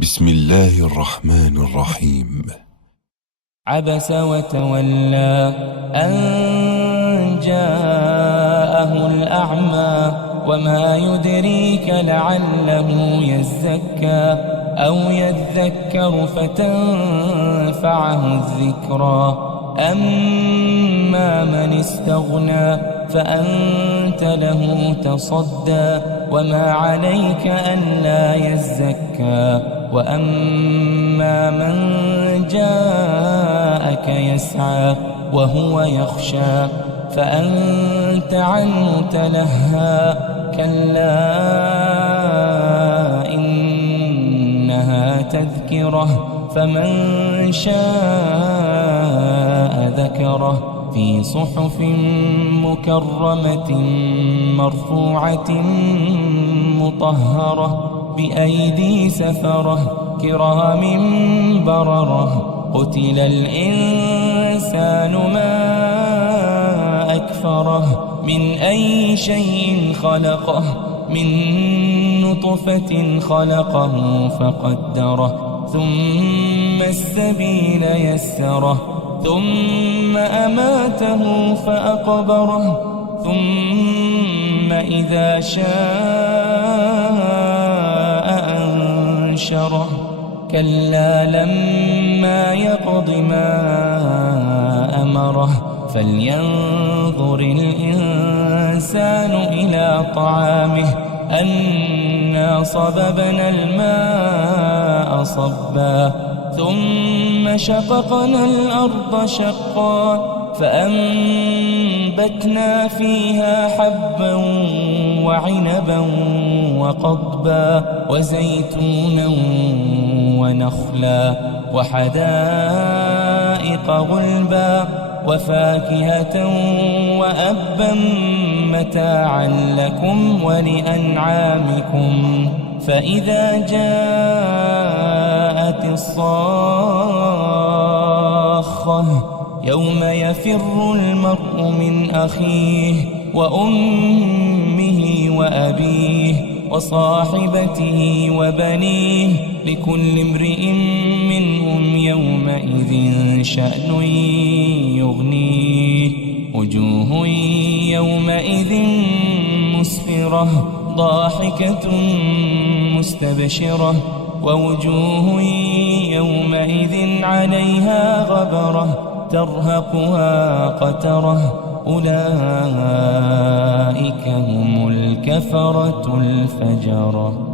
بسم الله الرحمن الرحيم. عبس وتولى أن جاءه الأعمى وما يدريك لعله يزكى أو يذكر فتنفعه الذكرى. أما من استغنى فأنت له تصدى وما عليك ألا يزكى. وأما من جاءك يسعى وهو يخشى فأنت عنه تلهى. كلا إنها تذكرة فمن شاء ذكره في صحف مكرمة مرفوعة مطهرة بأيدي سفرة كرام بررة. قتل الإنسان ما أكفره من أي شيء خلقه من نطفة خلقه فقدره ثم السبيل يسره ثم أماته فأقبره ثم إذا شاء أنشره. كلا لما يقض ما أمره فلينظر الإنسان إلى طعامه أنا صببنا الماء صبا ثم شققنا الأرض شقا فأنبتنا فيها حبا وعنبا وقضبا وزيتونا ونخلا وحدائق غلبا وفاكهة وأبا متاعا لكم ولأنعامكم. فإذا جاءت الصاخة يوم يفر المرء من أخيه وأمه وأبيه وصاحبته وبنيه لكل امرئ منهم يومئذ شأن يغنيه. وجوه يومئذ مسفرة ضاحكة مستبشرة ووجوه يومئذ عليها غبرة ترهقها قترة. أولئك هم الكفرة الفجرة.